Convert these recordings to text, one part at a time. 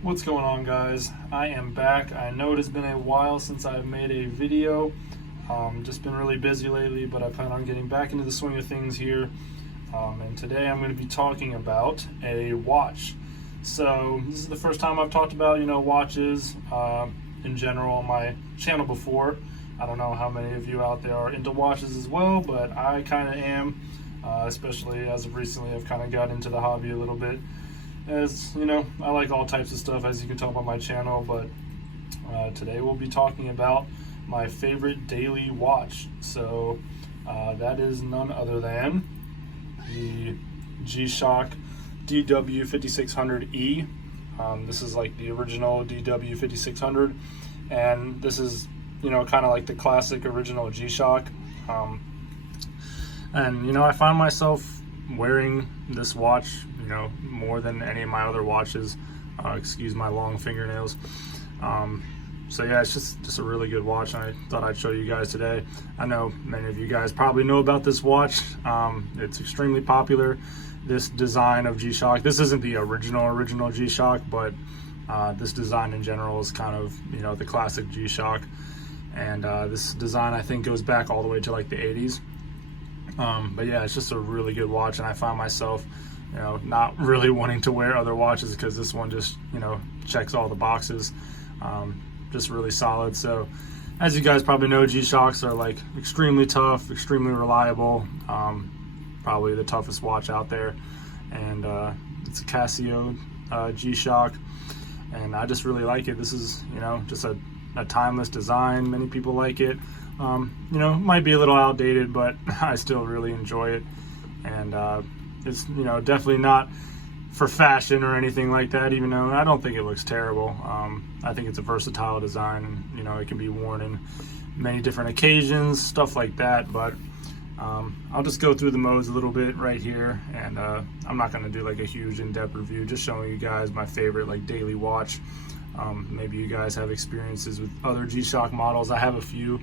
What's going on, guys? I am back. I know it has been a while since I've made a video. Just been really busy lately, but I plan on getting back into the swing of things here. And today I'm going to be talking about a watch. So this is the first time I've talked about, watches in general on my channel before. I don't know how many of you out there are into watches as well, but I kind of am. Especially as of recently, I've kind of got into the hobby a little bit. As you know, I like all types of stuff, as you can tell by my channel, but today we'll be talking about my favorite daily watch. So that is none other than the G-Shock DW5600E. This is like the original DW5600, and this is, kind of like the classic original G-Shock. And I find myself wearing this watch more than any of my other watches. Excuse my long fingernails. So yeah, it's just a really good watch, and I thought I'd show you guys today. I know many of you guys probably know about this watch. It's extremely popular, this design of G-Shock. This isn't the original G-Shock, but this design in general is kind of the classic G-Shock. And this design, I think, goes back all the way to like the 80s. But yeah, it's just a really good watch, and I find myself not really wanting to wear other watches because this one just checks all the boxes. Just really solid. So as you guys probably know, G-Shocks are like extremely tough, extremely reliable, probably the toughest watch out there. And it's a Casio G-Shock, and I just really like it. This is just a timeless design. Many people like it. Might be a little outdated, but I still really enjoy it. And it's definitely not for fashion or anything like that, even though I don't think it looks terrible. I think it's a versatile design, and it can be worn in many different occasions, stuff like that. But I'll just go through the modes a little bit right here, and I'm not going to do like a huge in-depth review, just showing you guys my favorite like daily watch. Maybe you guys have experiences with other G-Shock models. I have a few.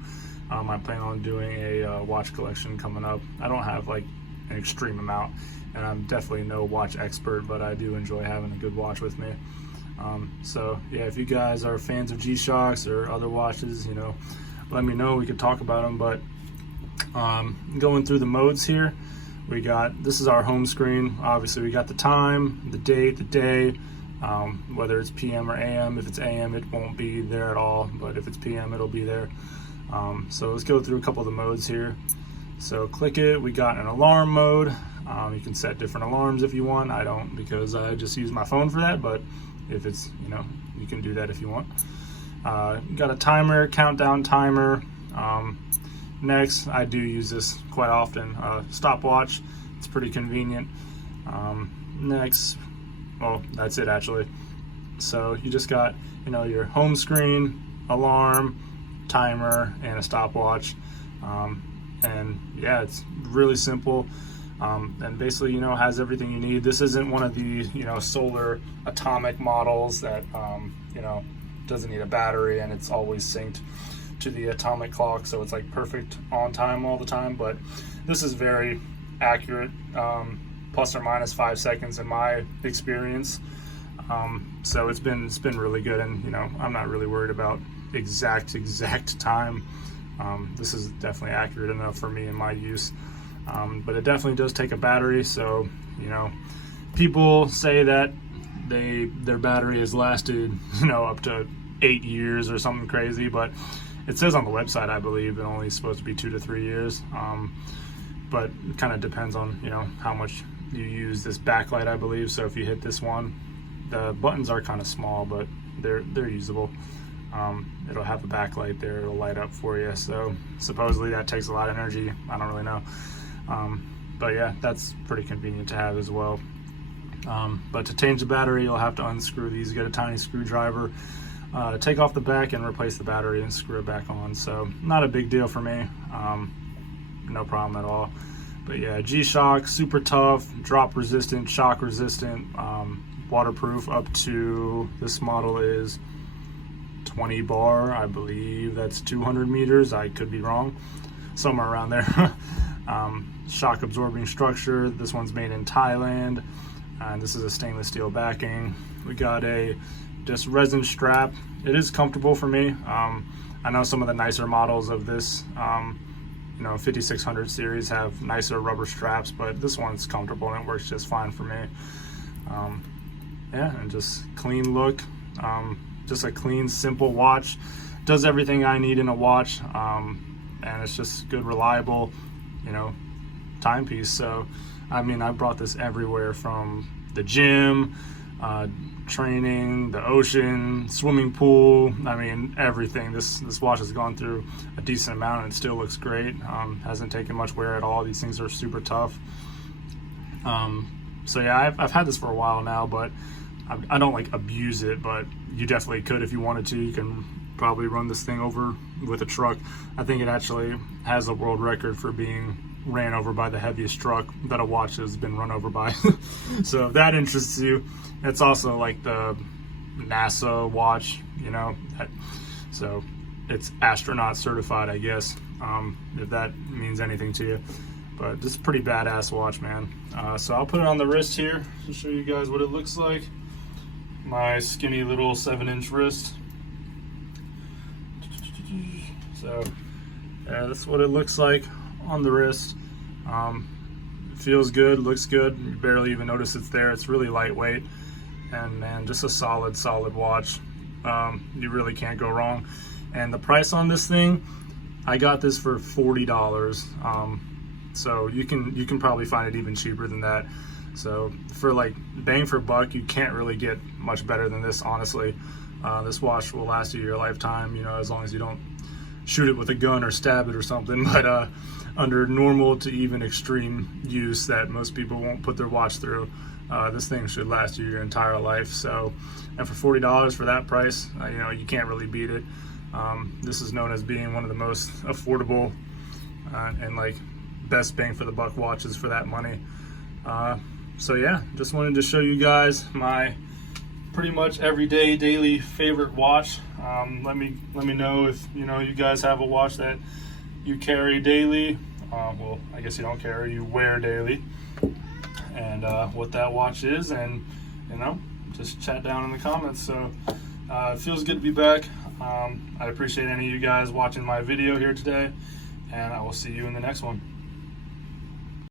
I plan on doing a watch collection coming up. I don't have like an extreme amount, and I'm definitely no watch expert, but I do enjoy having a good watch with me. So yeah, if you guys are fans of G-Shocks or other watches, let me know. We could talk about them. But going through the modes here, this is our home screen. Obviously we got the time, the date, the day, whether it's PM or AM. If it's AM, it won't be there at all, but if it's PM, it'll be there. So let's go through a couple of the modes here. So click it. We got an alarm mode. You can set different alarms if you want. I don't, because I just use my phone for that, but if it's, you can do that if you want. You got a timer, countdown timer. Next, I do use this quite often, Stopwatch. It's pretty convenient. Next, well, that's it actually. So you just got, your home screen, alarm, timer, and a stopwatch. And yeah, it's really simple, and basically has everything you need. This isn't one of the solar atomic models that doesn't need a battery, and it's always synced to the atomic clock, so it's like perfect on time all the time. But this is very accurate, plus or minus 5 seconds in my experience. So it's been really good, and I'm not really worried about exact time. This is definitely accurate enough for me in my use, but it definitely does take a battery. So people say that their battery has lasted up to 8 years or something crazy, but it says on the website, I believe, it only is supposed to be 2 to 3 years. But it kind of depends on how much you use this backlight, I believe. So if you hit this one, the buttons are kind of small, but they're usable. It'll have a backlight there, it'll light up for you. So supposedly that takes a lot of energy. I don't really know. But yeah, that's pretty convenient to have as well. But to change the battery, you'll have to unscrew these. You get a tiny screwdriver, take off the back and replace the battery and screw it back on. So not a big deal for me. No problem at all. But yeah, G-Shock, super tough, drop resistant, shock resistant, waterproof up to, this model is 20 bar, I believe that's 200 meters. I could be wrong, somewhere around there. Shock absorbing structure. This one's made in Thailand, and this is a stainless steel backing. We got a just resin strap. It is comfortable for me. I know some of the nicer models of this, 5600 series have nicer rubber straps, but this one's comfortable and it works just fine for me. Yeah, and just clean look, just a clean, simple watch. Does everything I need in a watch, and it's just good, reliable, timepiece. So, I mean, I brought this everywhere, from the gym, training, the ocean, swimming pool. I mean, everything. This watch has gone through a decent amount and it still looks great. Hasn't taken much wear at all. These things are super tough. So yeah, I've had this for a while now, but I don't like abuse it, but you definitely could if you wanted to. You can probably run this thing over with a truck. I think it actually has a world record for being ran over by the heaviest truck that a watch has been run over by. So if that interests you, it's also like the NASA watch, so it's astronaut certified, I guess, if that means anything to you. But this is a pretty badass watch, man. So I'll put it on the wrist here to show you guys what it looks like. My skinny little 7-inch wrist. So yeah, that's what it looks like on the wrist. It feels good, looks good. You barely even notice it's there. It's really lightweight, and man, just a solid watch. You really can't go wrong. And the price on this thing, I got this for $40. So you can probably find it even cheaper than that. So for like bang for buck, you can't really get much better than this, honestly. This watch will last you your lifetime, as long as you don't shoot it with a gun or stab it or something. But under normal to even extreme use that most people won't put their watch through, this thing should last you your entire life. So, and for $40 for that price, you can't really beat it. This is known as being one of the most affordable and like best bang for the buck watches for that money. So yeah, just wanted to show you guys my pretty much everyday, daily favorite watch. Let me know if you guys have a watch that you carry daily. Well, I guess you don't carry, you wear daily, and what that watch is, and just chat down in the comments. So it feels good to be back. I appreciate any of you guys watching my video here today, and I will see you in the next one.